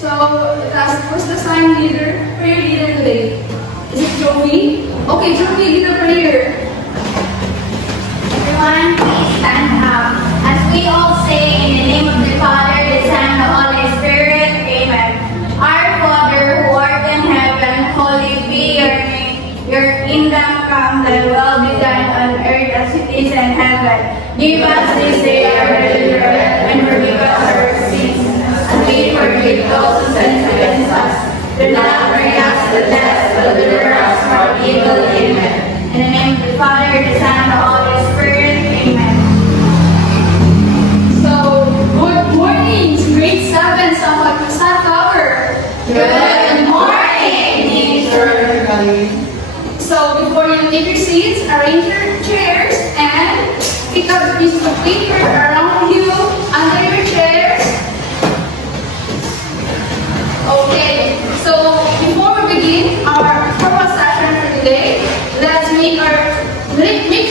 So, who's the sign leader, prayer leader today? Is it Joey? Okay, Joey, lead the prayer. Everyone, please stand up. As we all say in the name of the Father, the Son, and the Holy Spirit, Amen. Our Father, who art in heaven, holy be your name. Your kingdom come, thy will be done on earth as it is in heaven. Give us this day our daily bread, and forgive us our sins, as we forgive those who sin against us. Do not bring us to test, but deliver us from evil. Amen. In the name of the Father, the Son, and the Holy Spirit, Amen. So, good morning, grade 7 sa Sunflower. Good morning, teacher. So, before you take your seats, arrange your chairs and pick up a piece of paper around you, under your chairs. Okay, so before we begin our formal session for today, let's make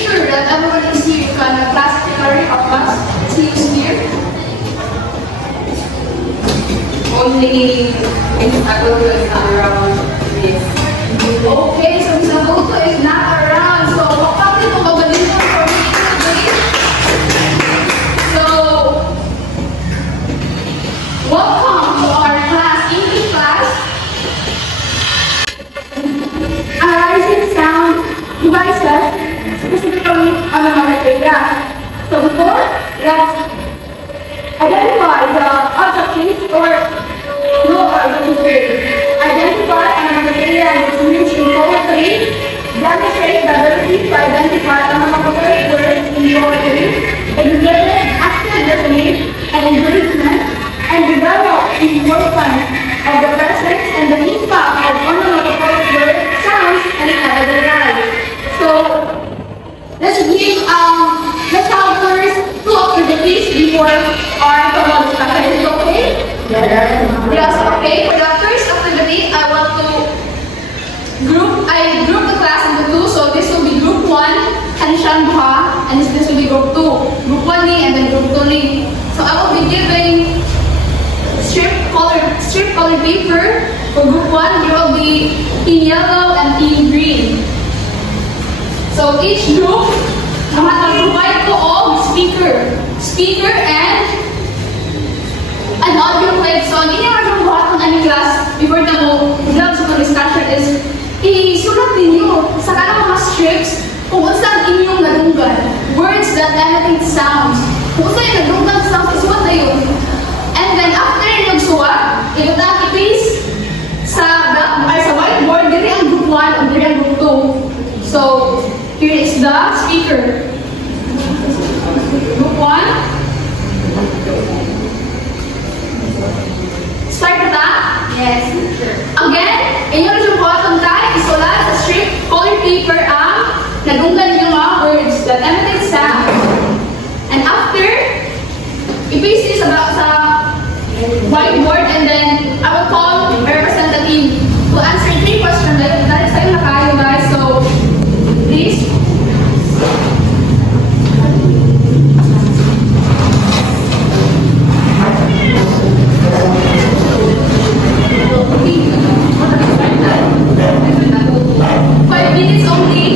sure that everyone is here. You can class gallery of us. See who's here. Only Miss Agogo is not around this. Okay, so Miss Agogo is not around. So, bakit ito magaling mo for me today? So, welcome to our class, English class. Analyzing sound devices, specifically on the material. So, before, let's identify the objectives or no objectives. Identify an material which means in poetry. Demonstrate the ability to identify onomatopoeic words in poetry. Exhibit active listening and engagement. And develop importance of the presence and the impact of onomatopoeic words, sounds, and everyday life. So, let's have first two activities before our formal discussion. Is it okay? Yes, okay. For the first activity, I want to group the class into two. So this will be group 1, Hanishan Buha, and this will be group 2. Group 1 ni and then group 2 ni. So I will be giving strip colored paper. For group 1, there will be in yellow and in green. So each group, provide ko of speaker and an audio clip. So hindi naman yung buhat ng aming class before na mo vlog sa discussion is isulat ninyo sa kanang mga strips kung saan inyong nadunggan. Words that imitate sounds. Kung saan yung nadunggan sounds, isulat na yun. And then after yung suwat, ibutang i-paste sa whiteboard, diri ang group 1 o diri ang group 2. So, here is the speaker. Group 1. Start na ta? Yes, teacher. Again, inyo rin yung bottom tayo, isulat sa strip colored paper ang nadunggan yung mga words that imitate sound. And after, i-paste this sa whiteboard and then I will call a representative to answer 3 questions dahil sa'yo na kayo guys. So, please. Okay. 5 minutes only.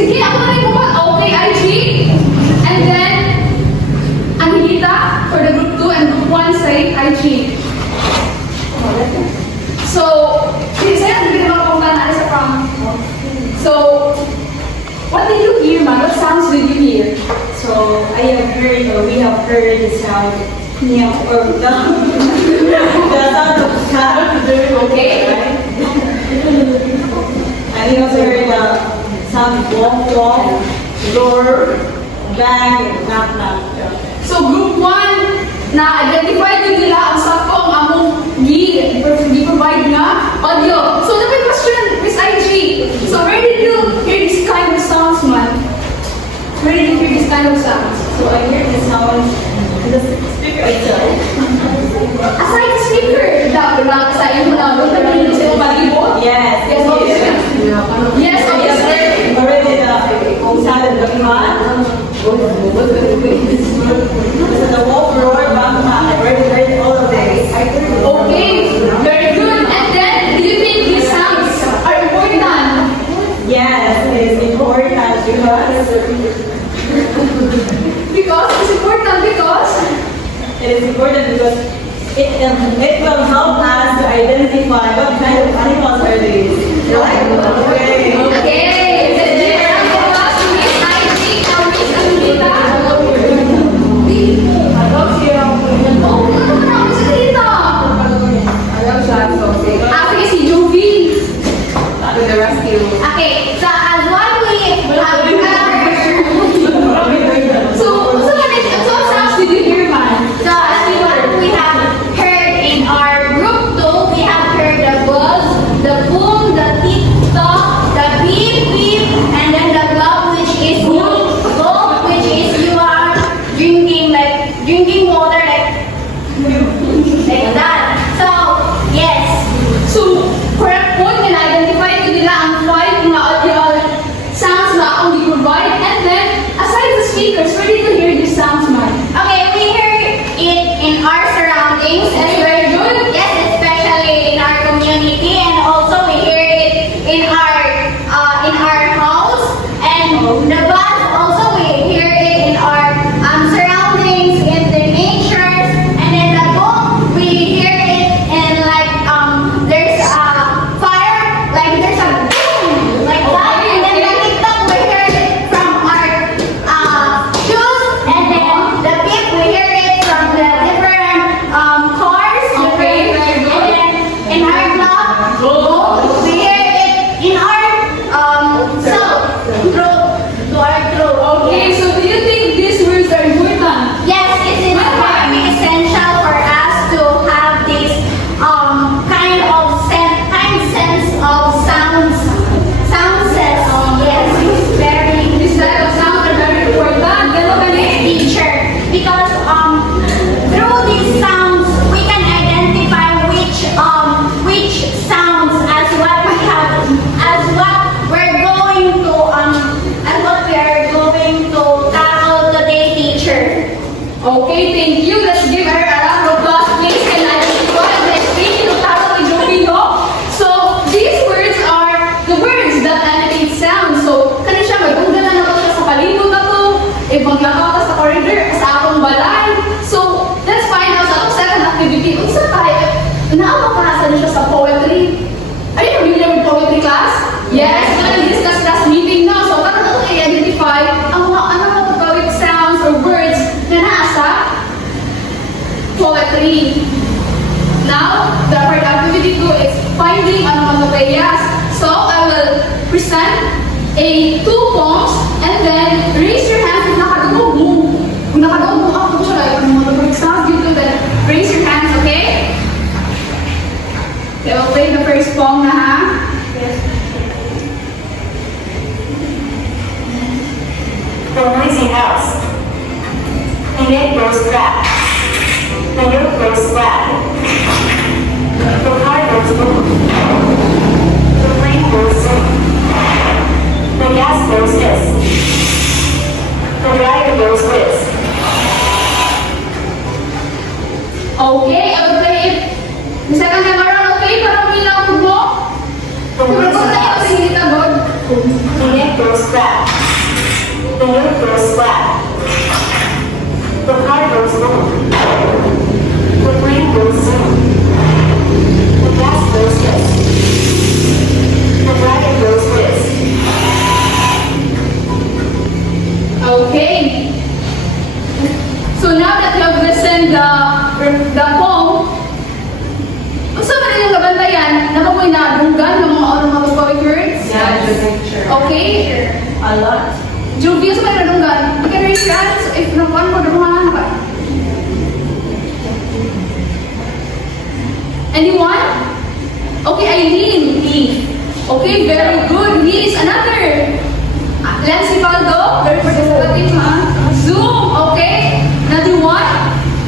Sige, ako na rin mo. Okay, IG. And then, Angelita for the group 2 and group 1 say IG. So, saya hindi naman kung na sa prom. So, what did you hear, man? What sounds did you hear? So I have heard, or we have heard the sound, or the sound of cat. Okay. Right? And we also heard the sound of walk, door, bang, knock, knock. So, group 1, na-identify din nila ang sakto ang among gi-provide nga audio. So, may question, Miss IG. So, where did you hear this kind of sounds, man? Where did you hear this kind of sounds? So I heard the sound in the speaker itself. Aside the speaker, dapat sa iyo na, doon na rin sa iyong palibot? Yes. Yes, obviously. Yes, I have obviously. heard already the sound of the man. The walk, roar, bang, bang. I already heard all of this. Okay, very good. And then, do you think these sounds are important? Yes, it is important Because it's important because it will help us to identify what kind of animals are these. Right? Okay. okay, the general class Miss IG and Miss Angelita. Oh, ano na ako sa dito? Sige, si Jovi. To the rescue. Okay, so as what we have heard, So sounds did you hear, man? so as what we have heard in our group 2, we have heard the buzz, the boom, the tick-tock, the beep-beep, and then the gulp, which is you are drinking, like drinking water, like that. So, yes. So, correct point, na-identify ko nila ang 5 na audio sounds na akong di-provide. And then, aside the speakers, where did you hear these sounds, man? Okay, we hear it in our surroundings. Okay, very good. Yes, especially in our community, and also we hear it in our house. And the bus also we hear it in our surroundings, in the nature. And then the boom, we hear it in like there's a fire, like there's a boom, like that. And then the TikTok, we hear it from our shoes, and then the beep, we hear it from the different cars. Okay, very good. And then in our club, we hear it in our self, throat. Okay, so do you think these words are important? Yes, it's very essential for us to have this kind of sense of sounds. Sound sense. Yes, it's very These type of sounds are very important. Ganun ba ni? teacher, because through these sounds we can identify which sounds as what we have, as what we're going to as what we are going to tackle today, teacher. Okay, thank you. Let's give her a round of applause, please. And identify the speaking of Taro and Jovino. So, these words are the words that animate sound. So, kani siya, magungga na naman siya sa palibot na to. Ibang lakaw ka sa corridor, sa akong balay. So, let's find out sa itong second activity. Unsa tayo? Naapakasan siya sa poetry. Are you familiar with poetry class? Yes, we're going to discuss class meeting now. So, para natin i-identify ang mga ano mga poetic sounds or words na nasa poetry. Now, the third activity 2 is finding onomatopeias. So, I will present two poems and then raise your hands if nakadungog mo. Kung nakadungog mo ako siya, like onomatopoeic sounds dito, then raise your hands, okay? Okay, I'll play the first poem na ha. The noisy house. The net goes crack. The roof goes flat. The car goes boom. The plane goes zoom. The gas goes hiss. The dryer goes whiz. Okay, I will play it. The second time around, okay? Parang ilaw mo. The Kung noisy tayo house. sa hindi tagod. The net goes crack. The yolk goes flat. The car goes boom. The plane goes zoom. The gas goes hiss. The dragon goes whiz. Okay. So now that you have listened the poem, unsa man yung gabantayan, nabagoy na dunggan ng mga onomatopoeic words? Yeah, the picture. Okay. A lot. Juvie, unsa man yung dunggan? You can raise your hands if nakuan mo dunghan ka. Anyone? Okay, Eileen. Okay, very good. He is another. Lancy Paldo, very participative, ha? Zoom, okay. Another one?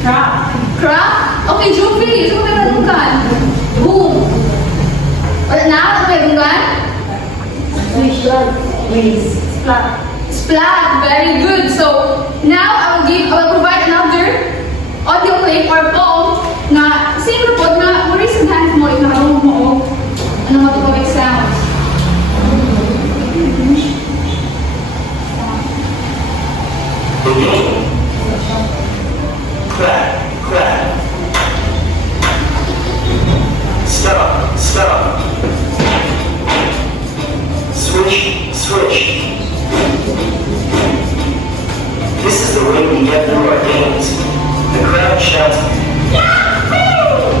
Craft. Okay, Juvie. So, may madunggan. Boom. Wala na? Ano may dunggan? Splat. Very good. So, now I will provide another audio clip or poem na same report na raise your hands mo if nakarunong mo ano matutuwag sounds. Begin. Crack, crack. Stop, stop. Swish, swish. This is the way we get through our games. The crowd shouts, Yahoo!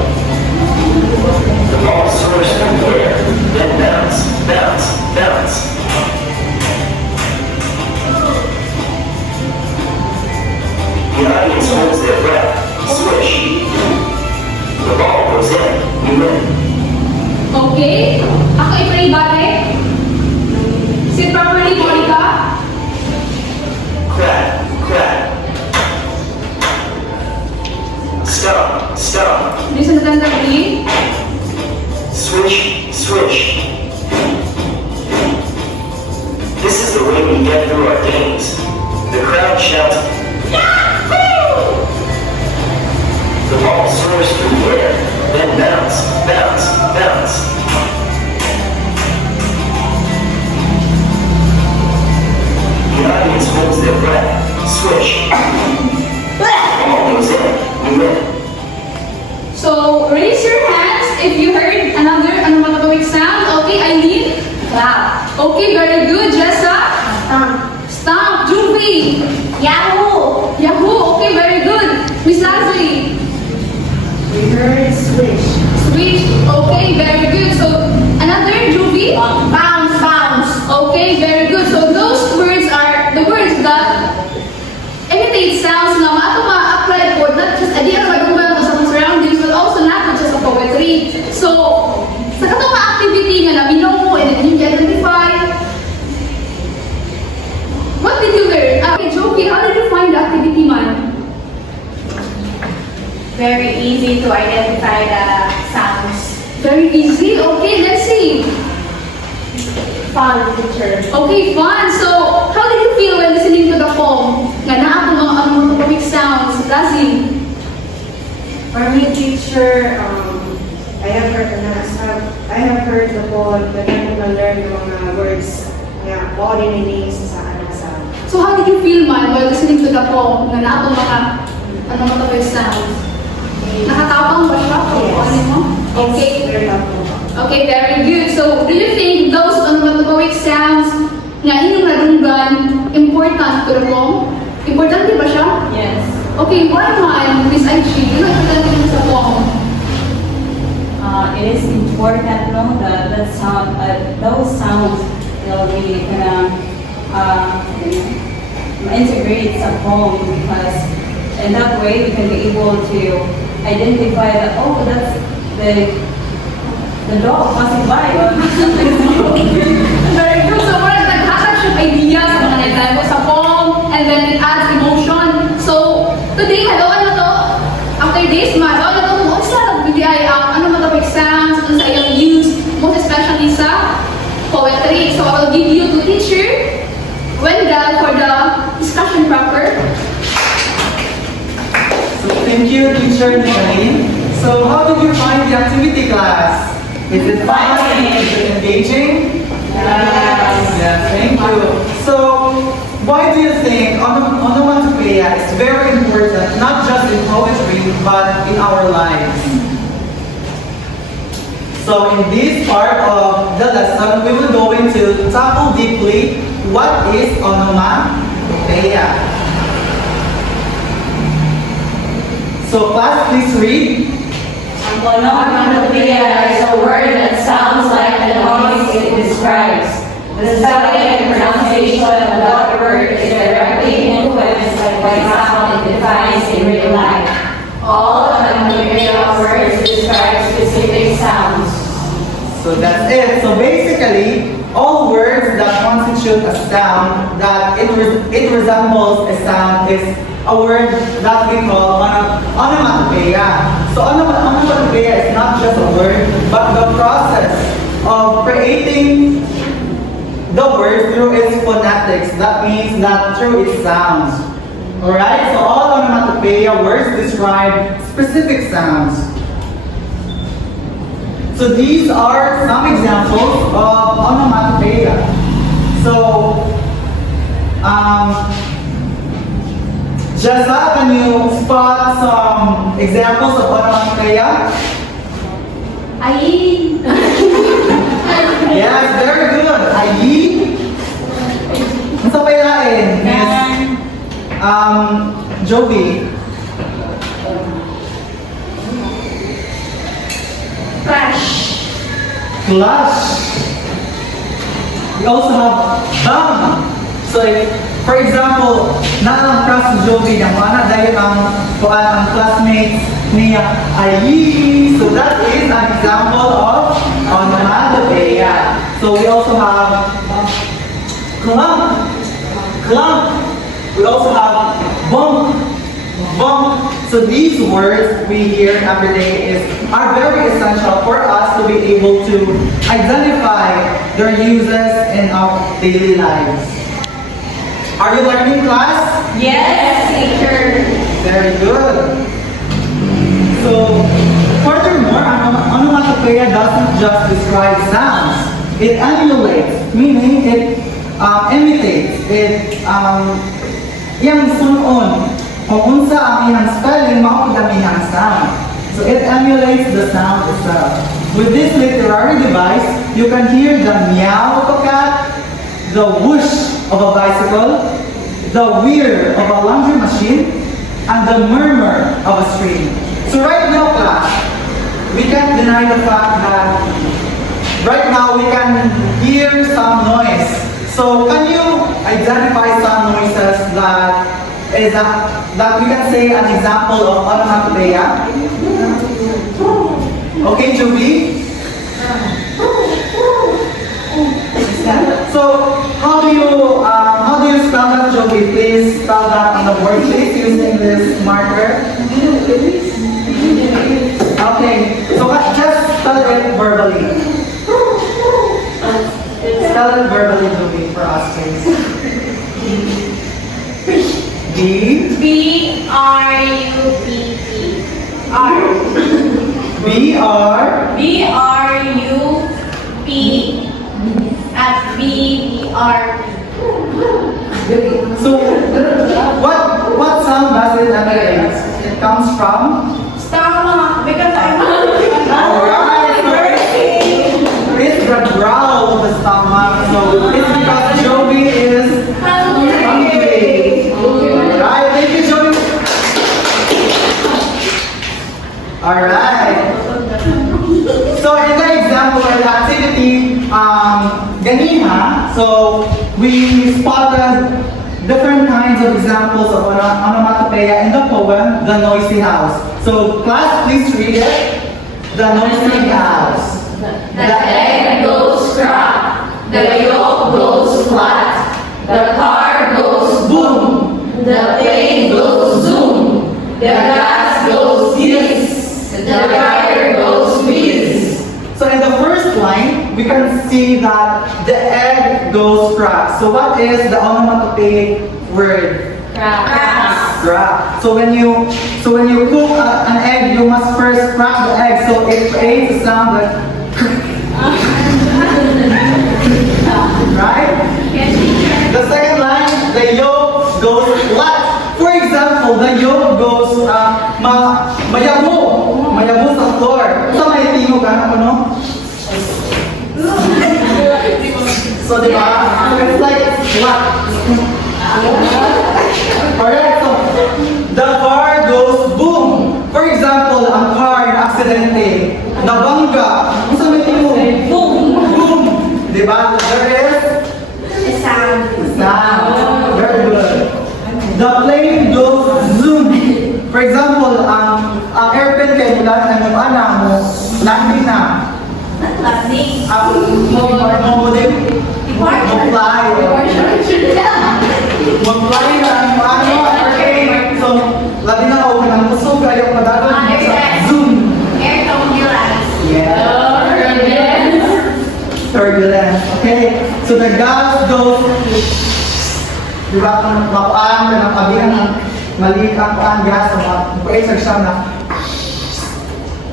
The ball soars through the air, then bounce, bounce, bounce. The audience holds their breath. Swish. The ball goes in. You win. Okay? Ako i-play bate. Sit properly, Monica. Crack, crack. Stop, stop. Listen attentively. Swish, swish. This is the way we get through our games. The crowd shouts, Yahoo! The ball soars through the air, then bounce, bounce, bounce. The audience holds their breath. Swish. The ball goes in. You win. So, raise your hands if you heard another onomatopoeic sound. Okay, Eileen? Clap. Okay, very good. Jessa? Stomp. Juvie? Yahoo! Yahoo! Okay, very good. Miss Leslie? We heard swish. Switch. Okay, very good. So, another Juvie? Bounce, bounce. Okay, very good. So, those words are the words that imitate sounds na maato ma-apply po, not just idea na magugano sa mga surroundings, but also not just sa poetry. So, sa katong activity nga na minong mo and then you identify, what did you learn? Okay, Jovi, how did you find the activity, man? Very easy to identify the sounds. Very easy. Okay, let's see. Fun, teacher. Okay, fun. So, how did you feel when listening to the poem? Nga naa ang mga onomatopoeic sounds. Leslie? For me, teacher, I have heard the poem, but I haven't learned yung mga words na ordinary sa sound. So, how did you feel, man, while listening to the poem? Nga naa ang mga onomatopoeic sounds? Nakatapang ba siya? O ano mo? Okay. Very helpful. Okay, very good. So, do you think those onomatopoeic sounds nga inyong nadunggan important to the poem? Importante ba siya? Yes. Okay, why man, Miss Aichi? Ano importante sa poem? It is important, no, that sound, those sounds will be integrate sa poem because in that way we can be able to identify that, oh, that's the dog passing by. Very good. So, parang naghatag siyang idea sa mga naitay mo sa poem and then it adds emotion. So, today, haloan na to. After this, haloan na to kung unsa nagbigay ang onomatopoeic sounds, unsa yung use, most especially sa poetry. So, I will give you to teacher Wendell for the discussion proper. So thank you, teacher Nicole. So how did you find the activity class? Is it fun? Is it engaging? Yes, thank you. So why do you think onomatopoeia is very important, not just in poetry, but in our lives? So in this part of the lesson, we will go into tackle deeply what is onomatopoeia. So class, please read. Onomatopoeia is a word that sounds like the noise it describes. The spelling and pronunciation of that word is directly influenced by what sound it defines in real life. All onomatopoeia words describe specific sounds. So that's it. So basically, all words that constitute a sound, that it resembles a sound, is a word that we call onomatopoeia. So onomatopoeia is not just a word, but the process of creating the word through its phonetics. That means that through its sounds. Alright? So all onomatopoeia words describe specific sounds. So these are some examples of onomatopoeia. So, Jessa, can you spot some examples of onomatopoeia? Ay. Yes, very good. Ayi. Ano pa ilain? Miss Jovi. Crash. Clash. We also have bang. So, for example, na ang class ni Jovi ng mana dahil ang classmates niya ayi. So that is an example of onomatopoeia. So we also have clunk, clunk. We also have bump, bump. So these words we hear every day are very essential for us to be able to identify their uses in our daily lives. Are you learning, class? Yes, teacher. Very good. So, furthermore, onomatopoeia doesn't just describe sounds. It emulates, meaning it imitates. It iyang sunon. Kung unsa ang iyang spelling, mao ang iyang sound. So it emulates the sound itself. With this literary device, you can hear the meow of a cat, the whoosh of a bicycle, the whir of a laundry machine, and the murmur of a stream. So right now, class, we can't deny the fact that right now we can hear some noise. So can you identify some noises that we can say an example of onomatopoeia? Okay, Juby? So how do you spell that, Joby? Please spell that on the board, please, using this marker. Okay, so just spell it verbally. Spell it verbally, Joby, for us, please. B. B-R-U-P-P. R. B-R. B-R-U-P. At B-E-R-P. So, what sound does it emulate? It comes from? Stomach, because I'm Alright, it's the growl of the stomach. So, it's because Joby is hungry. Alright, thank you, Joby. Alright. So, in the example or the activity, ganina, so we spotted different kinds of examples of onomatopoeia in the poem, The Noisy House. So, class, please read it. The Noisy House. The egg goes crack, the yolk goes flat, the car goes boom, the plane goes zoom, the gas goes hiss, the tire goes whiz. So in the first line, we can see that the egg goes crack. So what is the onomatopoeic word? Crack. Crack. So when you cook an egg, you must first crack the egg. So it creates a sound like right? The second line, the goes flat. For example, the yolk goes mayabo sa floor. So may tingog ano no? So di ba? It's like flat. Alright, so the car goes boom. For example, ang car na aksidente, nabangga. So may tingog. Boom! Boom! Di ba? There is sound. Very good. The plane goes zoom. For example, ang airplane kay mula na yung ana mo, landing na. Not landing. Mag-fly. Mag-fly na ang ano, airplane. So, labi na ako ng kusog kayo padagan sa zoom. Air turbulence. Yeah. Turbulence. Okay. So the gas goes. Diba kung mapaan ka ng kabihan ng maliit ang paan gas, ma-pressure siya na.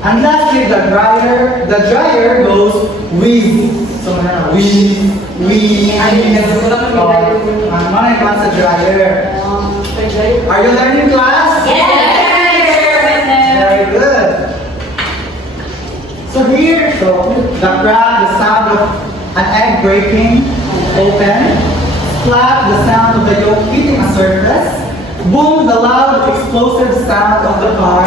And lastly, the dryer goes whiz. So, whiz. Ano yung class sa dryer? Are you learning class? Very good. So here, the crack, the sound of an egg breaking open. Slap, the sound of the yolk hitting a surface. Boom, the loud explosive sound of the car.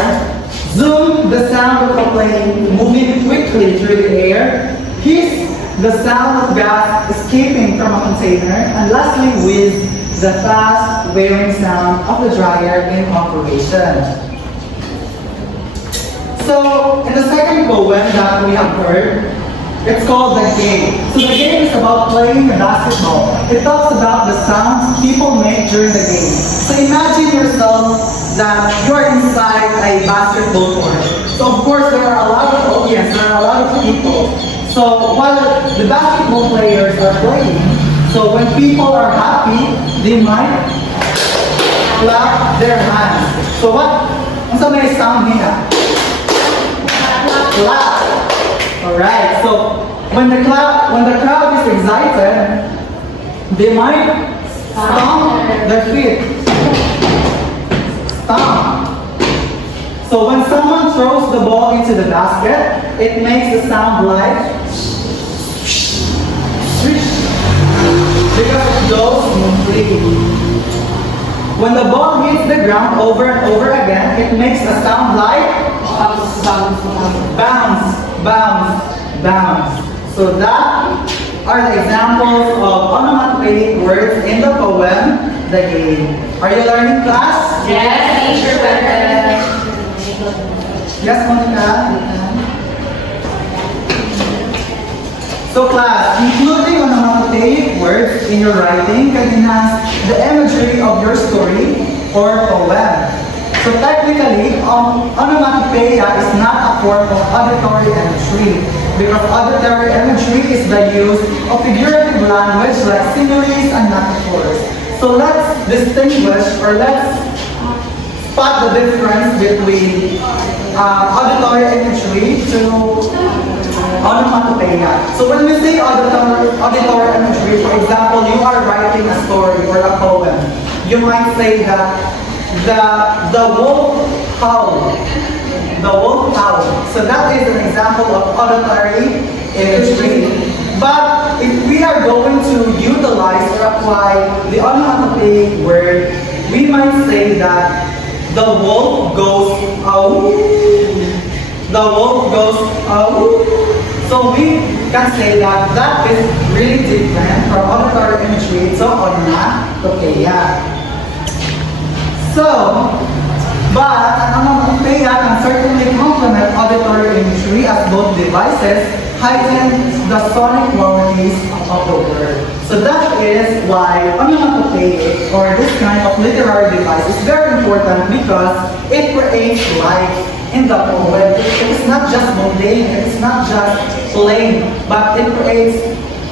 Zoom, the sound of a plane moving quickly through the air. Hiss, the sound of gas escaping from a container. And lastly, whiz, the fast wearing sound of the dryer in operation. So, in the second poem that we have heard, it's called The Game. So the game is about playing basketball. It talks about the sounds people make during the game. So imagine yourself that you are inside a basketball court. So of course there are a lot of audience, there are a lot of people. So while the basketball players are playing, so when people are happy, they might clap their hands. So what? Ano sa may sound niya? Clap. Alright, so when the crowd is excited, they might stomp their feet. Stomp. So when someone throws the ball into the basket, it makes a sound like swish, because it goes smoothly. When the ball hits the ground over and over again, it makes a sound like bounce. So that are the examples of onomatopoeic words in the poem, The Game. Are you learning, class? Yes, Monica? So class, including onomatopoeic words in your writing can enhance the imagery of your story or poem. So technically, onomatopoeia is not a form of auditory imagery, because auditory imagery is the use of figurative language like similes and metaphors. So let's distinguish, or let's spot the difference between auditory imagery to onomatopoeia. So when we say auditory imagery, for example, you are writing a story or a poem, you might say that the wolf howled. The wolf howled. So that is an example of auditory imagery. But if we are going to utilize or apply the onomatopoeic word, we might say that the wolf goes ow. The wolf goes ow. So we can say that that is really different from auditory imagery to onomatopoeia. So, but an onomatopoeia can certainly complement auditory imagery as both devices heighten the sonic qualities of the word. So that is why onomatopoeic, or this kind of literary device, is very important because it creates life in the poem. It is not just mundane, it is not just plain, but it creates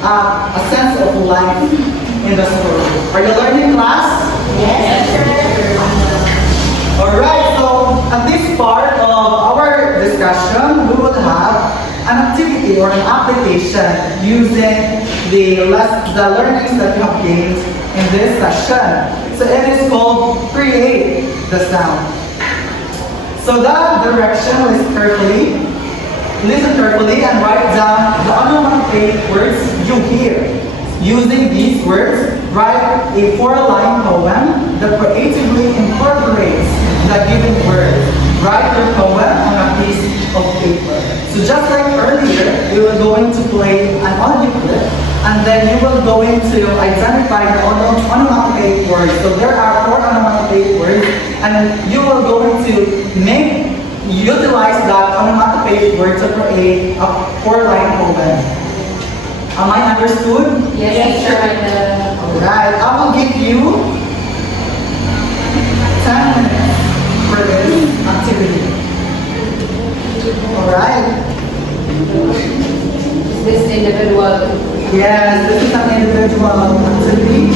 a sense of life in the story. Are you learning, class? Alright, so at this part of our discussion, we will have an activity or an application using the learnings that you have gained in this session. So it is called Create the Sound. So the direction is listen carefully and write down the onomatopoeic words you hear. Using these words, write a 4-line poem that creatively incorporates the given words. Write your poem on a piece of paper. So just like earlier, we were going to play an audio clip, and then you will going to identify the onomatopoeic words. So there are 4 onomatopoeic words, and you will going to utilize that onomatopoeic word to create a 4-line poem. Am I understood? Yes, sir. Alright, I will give you 10 minutes for this activity. Alright? This individual. Yes, this is an individual activity.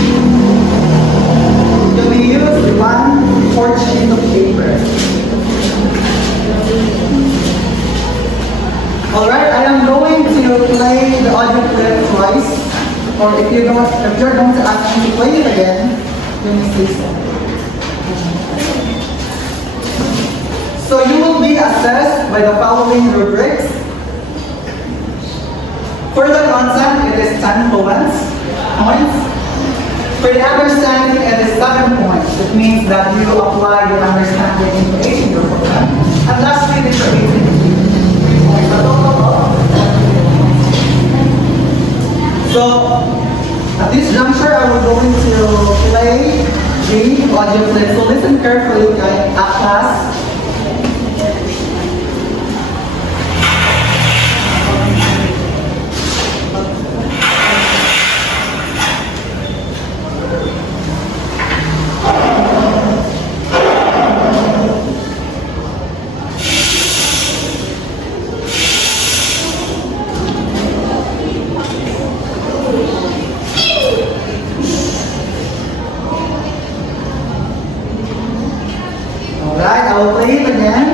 You will use 1/4 sheet of paper. Alright, I am going to play the audio clip twice. Or if you're going to ask me to play it again, then say so. So you will be assessed by the following rubrics. For the content, it is 10 points. For the understanding, it is 7 points. It means that you apply your understanding in creating your program. And lastly, the creativity. So, at this juncture, I will going to play the audio clip. So listen carefully, class. Alright, I will play it again.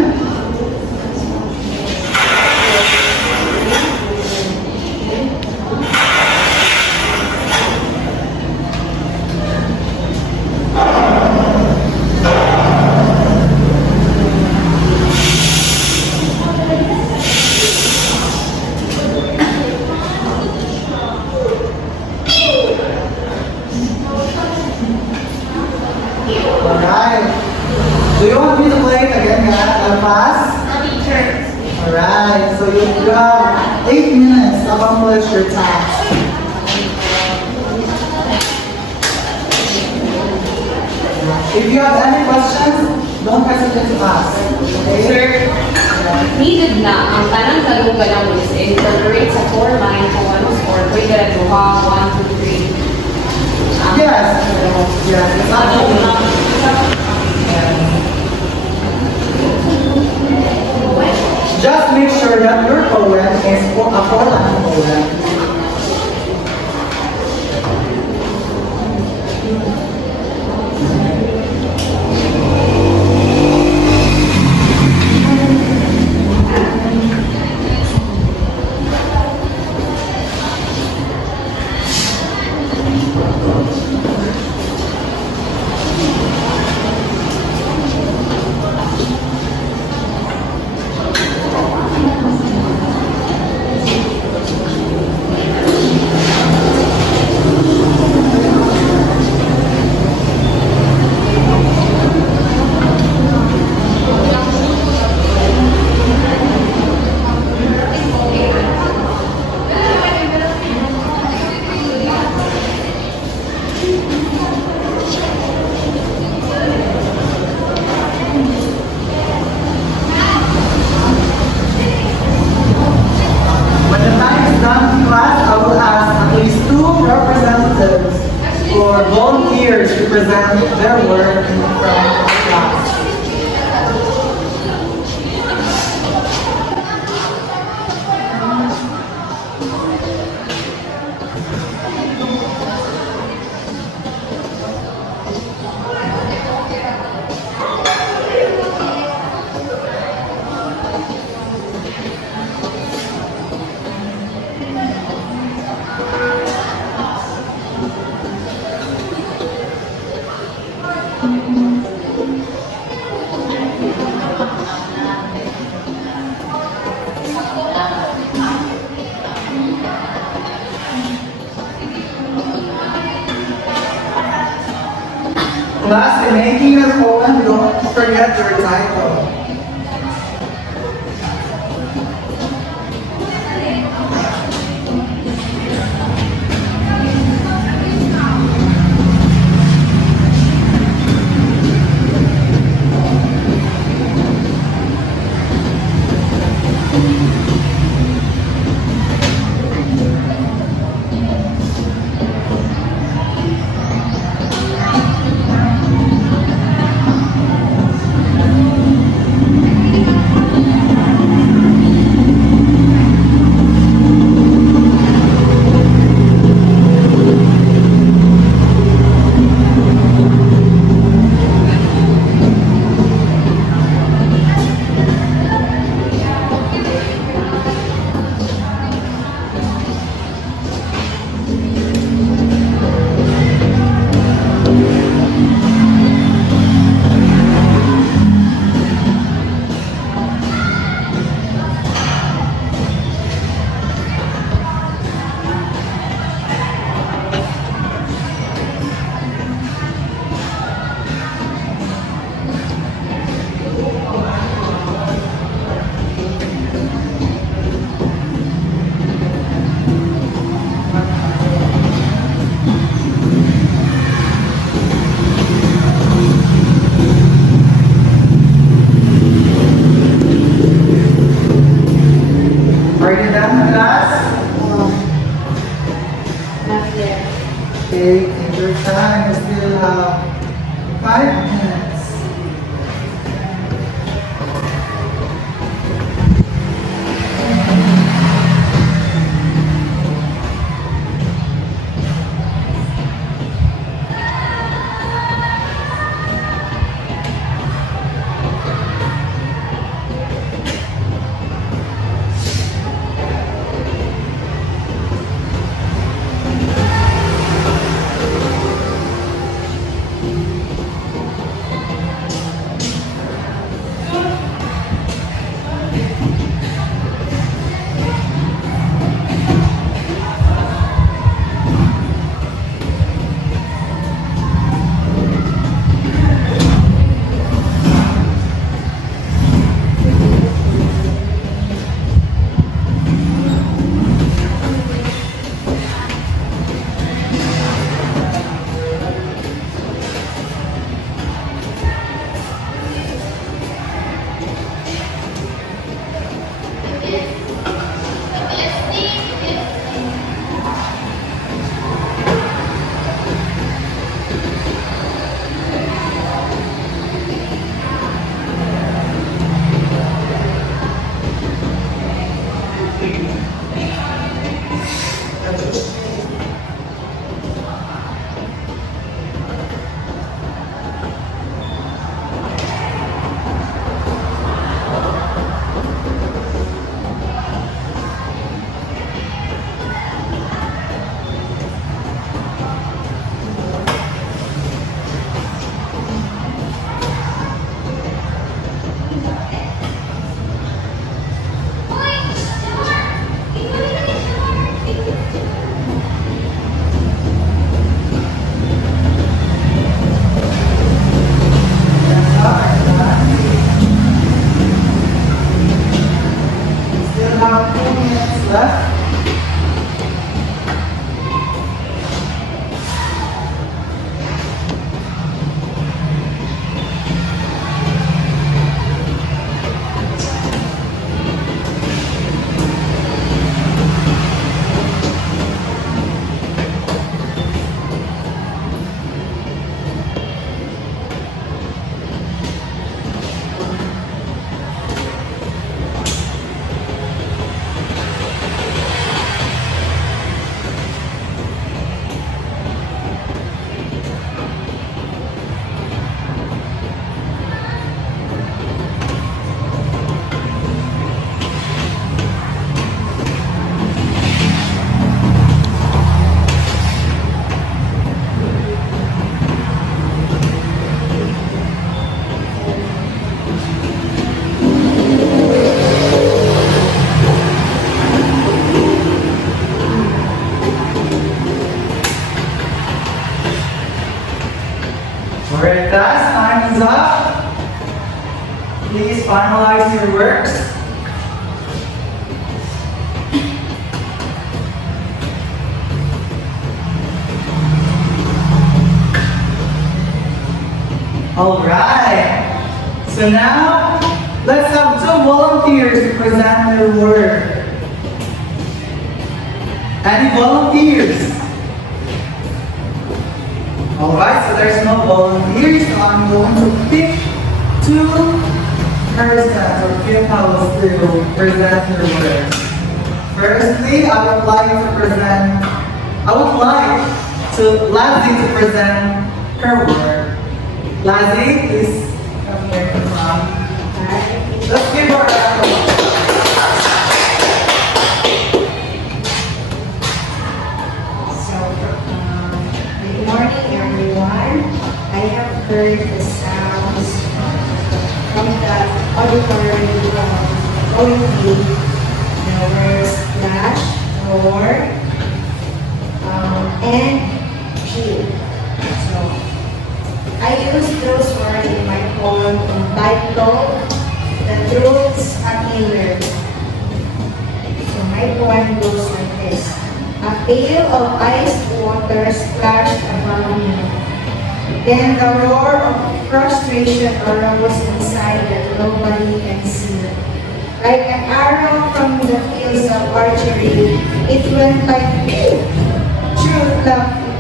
Alright. Do you want me to play it again, guys? Class? Alright, so you have 8 minutes to accomplish your task. If you have any questions, don't hesitate to ask. Okay? Sir, needed na ang tanang kalugan ng list incorporate sa 4-line poems or pwede na duha, 1, 2, 3. Yes. Yes. It's not just make sure that your poem is a 4-line poem. Or volunteers to present their work in front of the class. Class, in making your poem, don't forget your title. Are you done, class? Not yet. Okay, take your time. You still have 5 minutes. Alright, class, time is up. Please finalize your works. Alright, so now let's have two volunteers to present their work. Any volunteers? Alright, so there's no volunteers, so I'm going to pick two persons or pupils to present their work. Firstly, I would like Lazzy to present her work. Lazzy, please come here to the front. Let's give her a round of applause. Good morning, everyone. I have heard the sounds from the auditory OMP. There were splash, roar, and peal. So I use those words in my poem entitled "The Truths of Healers." So my poem goes like this. A pail of iced water splashed above me. Then the roar of frustration arose inside that nobody can see. Like an arrow from the fields of archery, it went like pew! Truth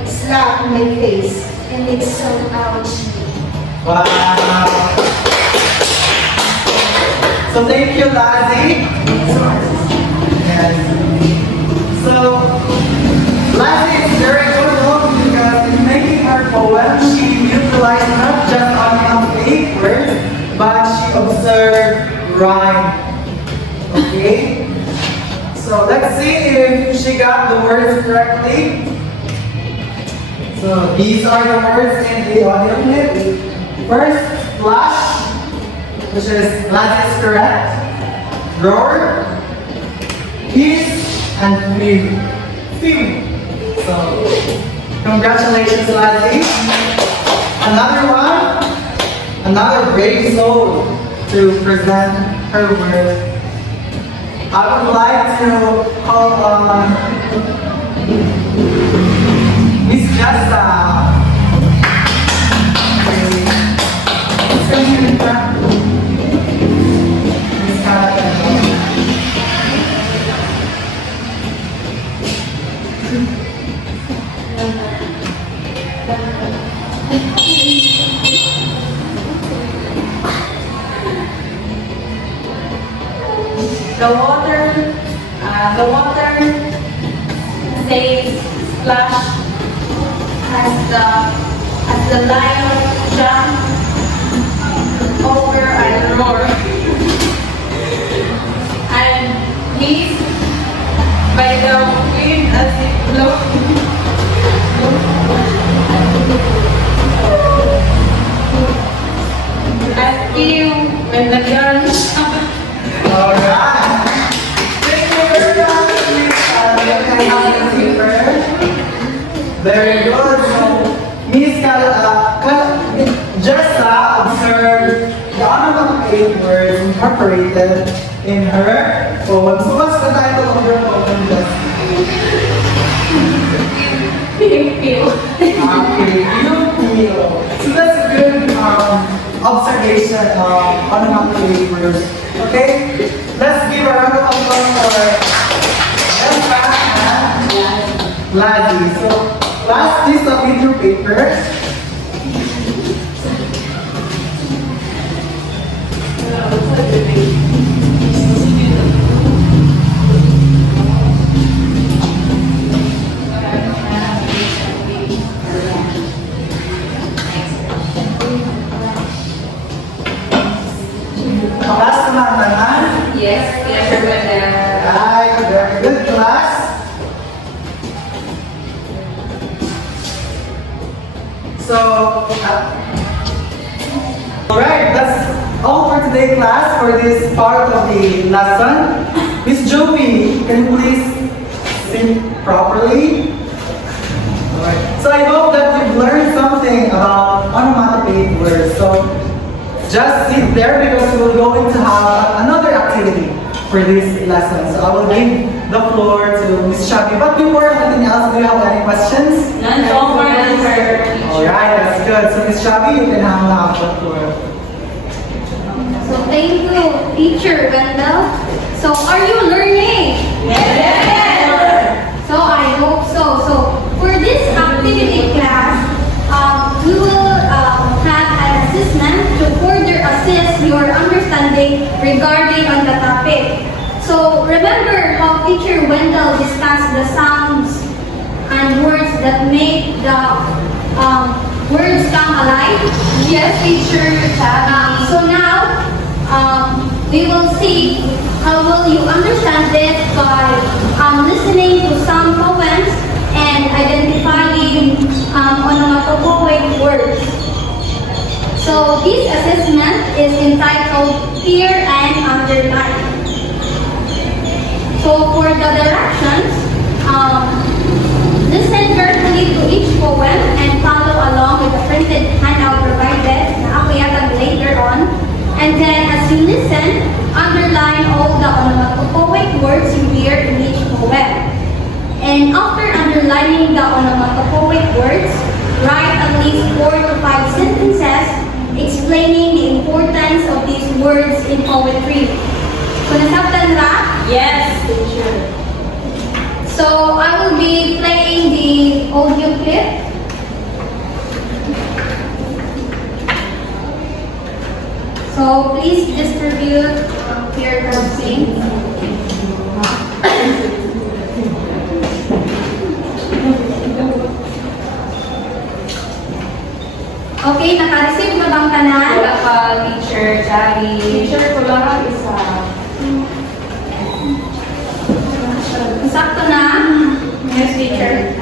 slapped my face, and it's so ouchy. Wow. So thank you, Lazzy. Yes. So, Lazzy is very good look because in making her poem, she utilized not just on paper, but she observed rhyme. Okay? So let's see if she got the words correctly. So these are the words in the audio clip. First, flash, which is Lazzy is correct. Roar, peace, and feel. So, congratulations, Lazzy. Another one, another brave soul to present her work. I would like to call on Miss Jessa. Miss Kara. The water says splash as the lion jumped over and roared. And he's by the wind as it blew. As you when the girl Alright. Thank you very much, very good. So, Miss Jessa observed the onomatopoeic words incorporated in her poem. So what's the title of your poem, Jessa? Feel. Okay, you feel. So that's a good observation of onomatopoeic words. Okay, let's give a round of applause for Jessa and Lazzy. So, last piece of your paper. Class teman-teman. Yes, everyone there. Right, very good class. So, alright, that's all for today, class, for this part of the lesson. Miss Joey, can you please sing properly? Alright. So I hope that you've learned something about onomatopoeic words. So just sit there because we're going to have another activity for this lesson. So I will give the floor to Ms. Shabby. But before anything else, do you have any questions? None so far, sir. Alright, that's good. So Ms. Shabby, you can have the floor. So thank you, Teacher Wendell. So are you learning? Yes! So I hope so. So for this activity class, we will have an assessment to further assess your understanding regarding on the topic. So remember how Teacher Wendell discussed the sounds and words that make the words come alive? Yes, Teacher Tabby. So now, we will see how will you understand it by listening to some poems and identifying onomatopoeic words. So this assessment is entitled Hear and Underline. So for the directions, listen carefully to each poem and follow along with the printed handout provided na akuyatan later on. And then as you listen, underline all the onomatopoeic words you hear in each poem. And after underlining the onomatopoeic words, write at least 4 to 5 sentences explaining the importance of these words in poetry. So nasabtan ba? Yes, teacher. So I will be playing the audio clip. So please distribute your casting. Okay, naka-receive na bang tanan? Wala pa, Teacher Tabby. Teacher, wala ka isa. Sakto na? Yes, teacher.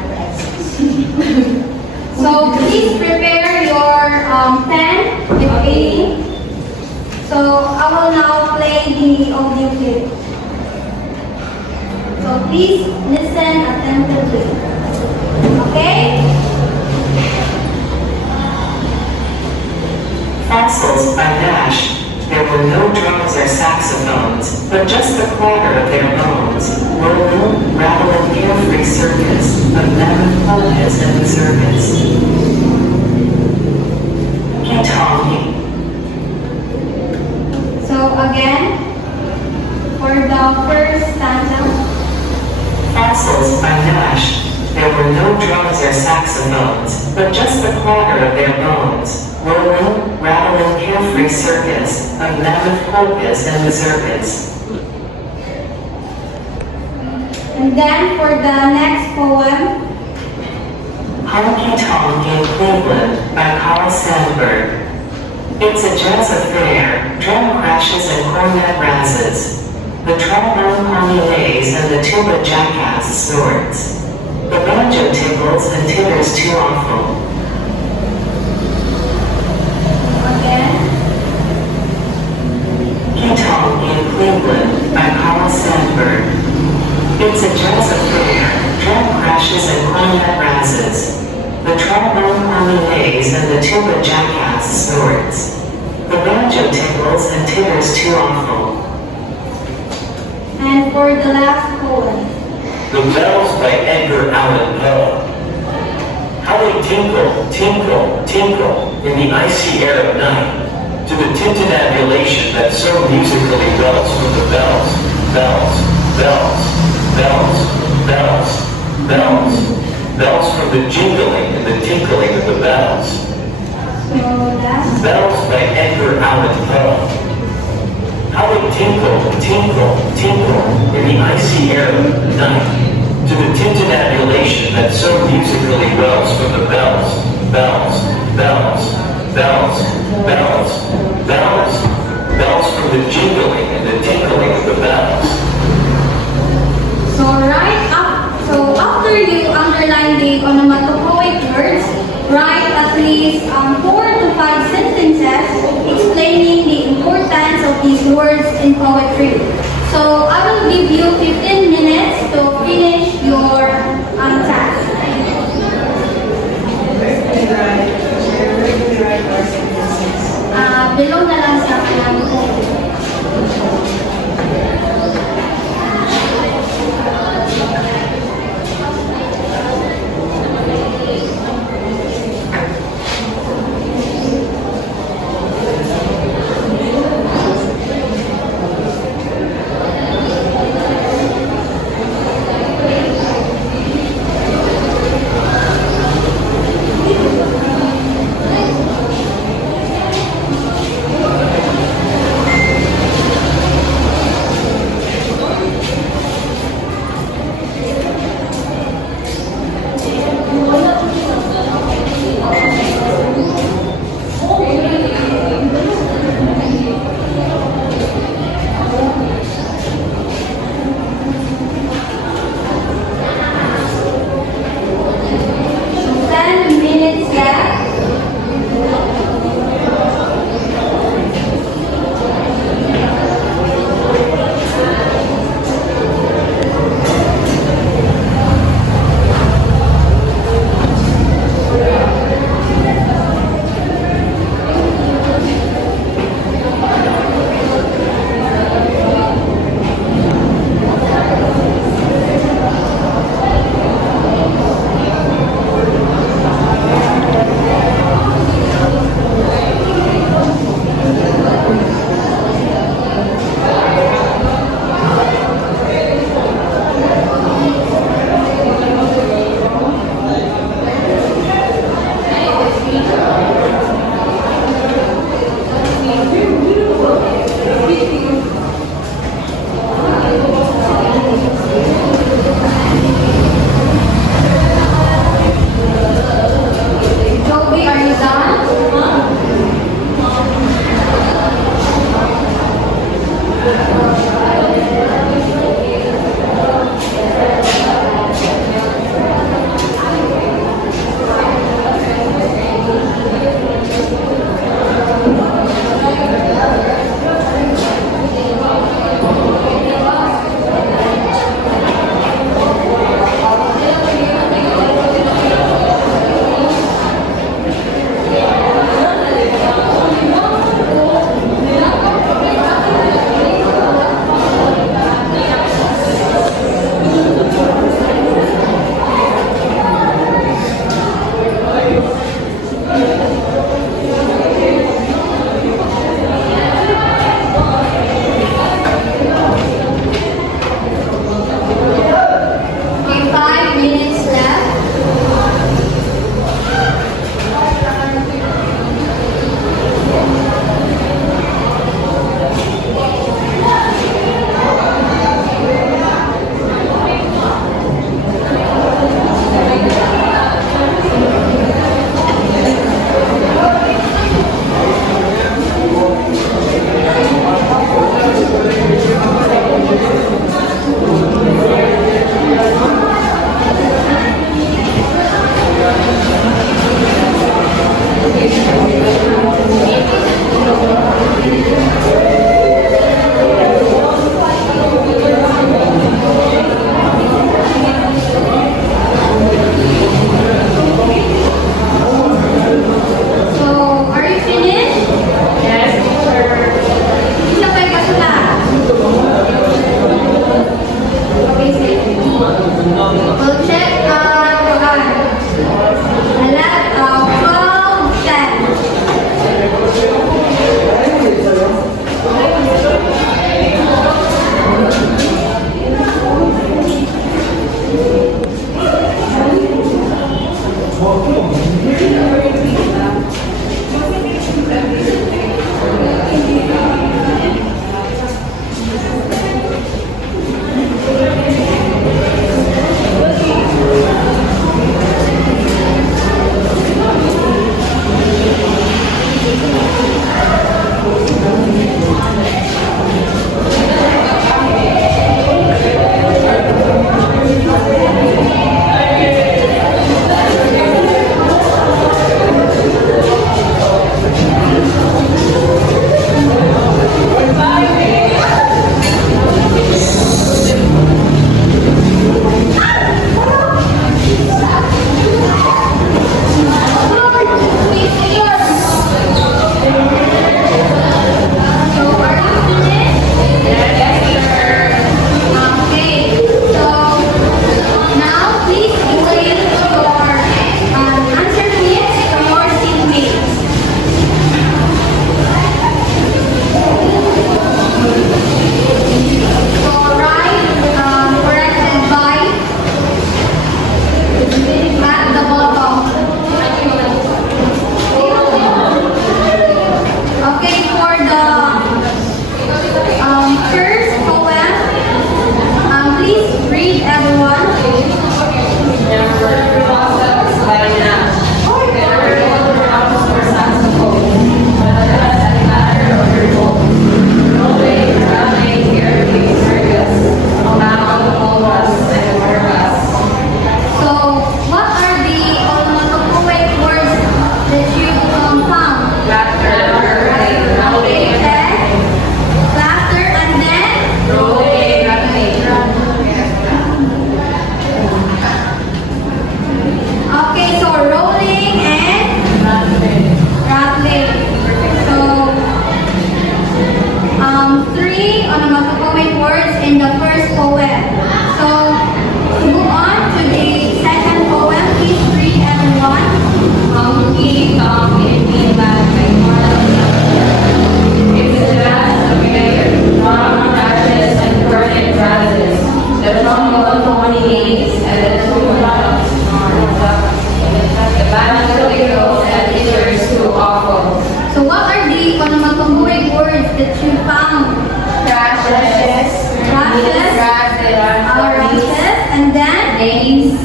So please prepare your pen, okay? So I will now play the audio clip. So please listen attentively. Okay? Fossils by Nash. There were no drums or saxophones, but just the clatter of their bones. Whirling, rattling, carefree circus of mammoth pulpits in the circus. Kentucky. So again, for the first stanza. Fossils by Nash. There were no drums or saxophones, but just the clatter of their bones. Whirling, rattling, carefree circus of mammoth pulpits in the circus. And then for the next poem, Honky Tonk in Cleveland by Carl Sandburg. It's a jazz affair, drum crashes and cornet razzes. The trombone harmonies and the tuba jackass snorts. The banjo tickles and titters too awful. again. Honky Tonk in Cleveland by Carl Sandburg. It's a jazz affair, drum crashes and cornet razzes. The trombone harmonies and the tuba jackass snorts. The banjo tickles and titters too awful. And for the last poem. The Bells by Edgar Allan Poe. How they tinkle, tinkle, tinkle in the icy air of night, to the tintinnabulation that so musically wells from the bells, bells, bells, bells, bells, bells, bells from the jingling and the tinkling of the bells. So last. Bells by Edgar Allan Poe. How they tinkle, tinkle, tinkle in the icy air of the night, to the tintinnabulation that so musically wells from the bells, bells, bells, bells, bells, bells, bells from the jingling and the tinkling of the bells. So after you underline the onomatopoeic words, write at least 4 to 5 sentences explaining the importance of these words in poetry. So I will give you 15 minutes to finish your task. belong na lang sa kanang that you found? Crashes. Rashes. And then? Knees.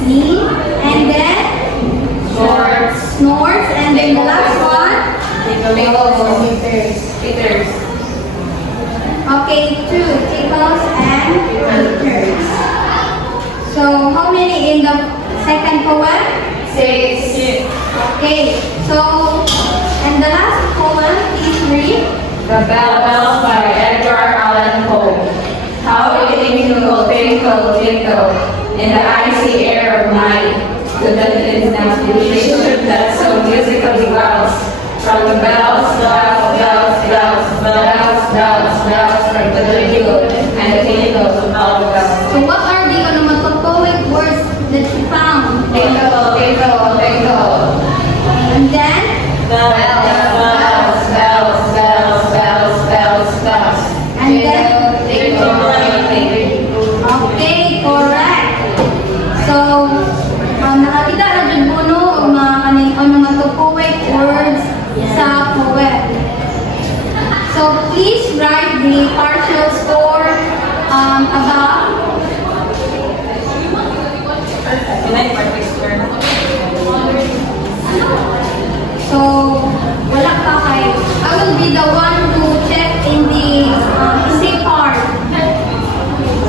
And then? Snorts. And then the last one? Peters. Okay, 2. Tickles and tears. So, how many in the second poem? 6. Okay, so, and the last poem, please read. The Bells by Edgar Allan Poe. How it tinkle, tinkle, tinkle, in the icy air of night, to the inspiration that so musically wells, from the bells, bells, bells, bells, bells, bells, bells, from the jingle and the tinkle of all the bells. So, what are the onomatopoeic words that you found? Tinkle, tinkle, tinkle. And then? Bells, bells, bells, bells, bells, bells, bells. And then? Tinkle, tinkle. Okay, correct. So, nakakita na dyan po no, ang mga onomatopoeic words sa poem. So, please write the partial score above. So, wala pa kayo. I will be the one to check in the essay part.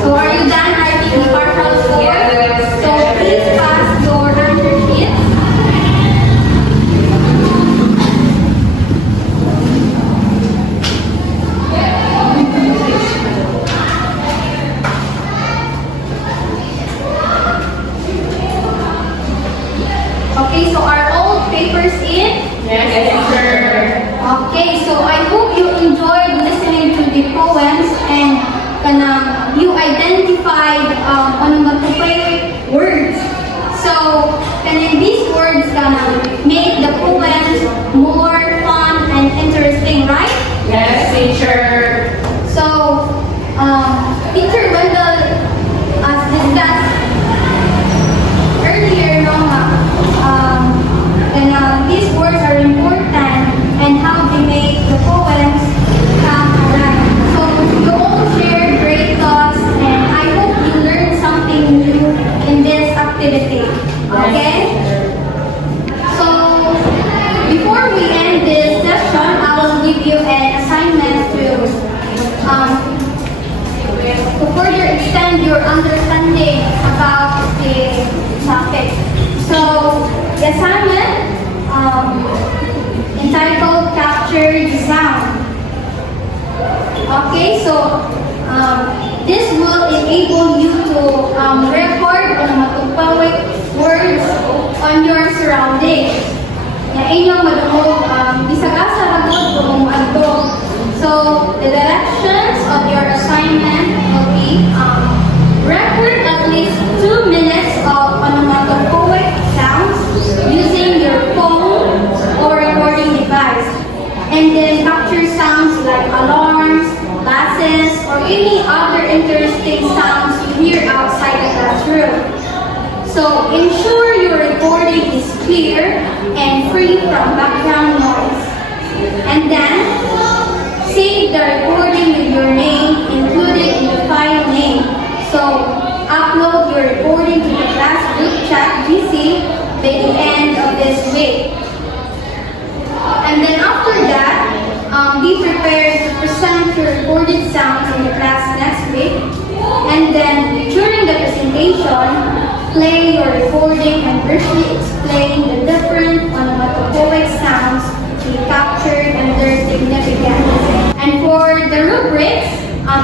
So, are you done writing the partial score? Yes. So, please pass your answer sheet. Okay, so are all papers in? Yes, sir. Okay, so I hope you enjoyed listening to the poems and you identified onomatopoeic words. So, these words make the poems more fun and interesting, right? Yes, teacher. So, Teacher Wendell discussed earlier, these words are important and how they make the poems come alive. So, you all shared great thoughts and I hope you learned something new in this activity. Okay? So, before we end this session, I will give you an assignment to further extend your understanding about the topic. So, the assignment entitled Capture the Sound. Okay, so this will enable you to record onomatopoeic words on your surroundings. Na inyong madungog isagasa ragod kung adto. So the directions of your assignment will be record at least 2 minutes of onomatopoeic sounds using your phone or recording device. And then capture sounds like alarms, buses, or any other interesting sounds you hear outside the classroom. So ensure your recording is clear and free from background noise. And then save the recording with your name included in the file name. So upload your recording to the class group chat GC by the end of this week. And then after that, be prepared to present your recorded sounds in the class next week. And then during the presentation, play your recording and briefly explain the different onomatopoeic sounds you captured and their significance. And for the rubrics,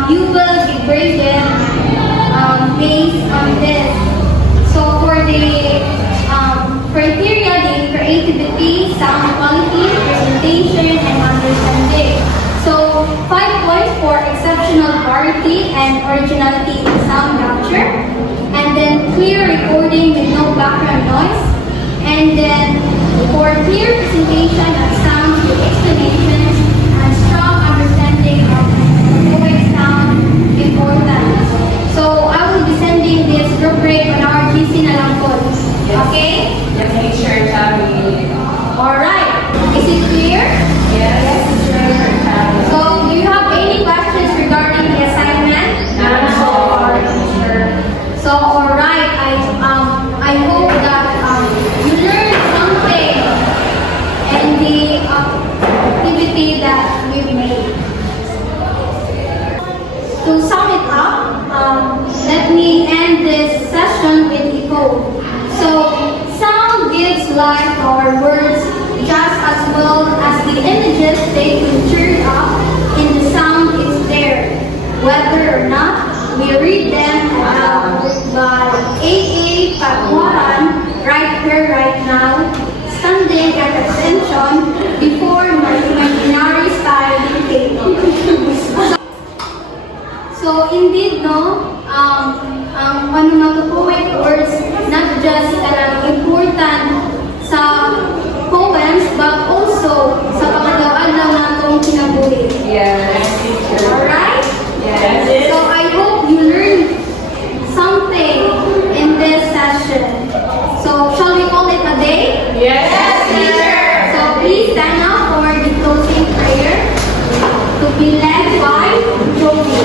you will be graded based on this. So for the criteria, the creativity, sound quality, presentation, and understanding. So 5 points for exceptional variety and originality in sound capture. And then clear recording with no background noise. And then for clear presentation of sounds with explanations and strong understanding of poetic sound importance. So I will be sending this rubric on our GC na lang po. Okay? Yes, teacher, Tabby. Alright. Is it clear? Yes, teacher, Tabby. So do you have life to our words, just as well as the images they conjured up in the sound is there. Whether or not we read them aloud by A.A. Pagwaran right here, right now, standing at attention before my imaginary study table. So indeed, no, ang onomatopoeic words not just important sa poems but also sa pangalaw-alaw natong kinabuhi. Yes, teacher. Alright? Yes. So I hope you learned something in this session. So shall we call it a day? Yes, teacher. So please stand up for the closing prayer to be led by Joey.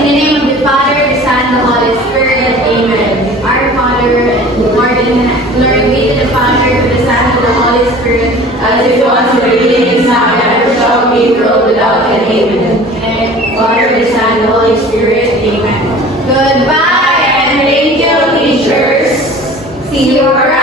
In the name of the Father, the Son, the Holy Spirit, Amen. Our Father, who art in heaven, glory be to the Father, to the Son, to the Holy Spirit, As it was in the beginning, is now, and ever shall be, world without end. Amen. and Father, the Son, the Holy Spirit. Amen. goodbye and thank you, teachers. See you around.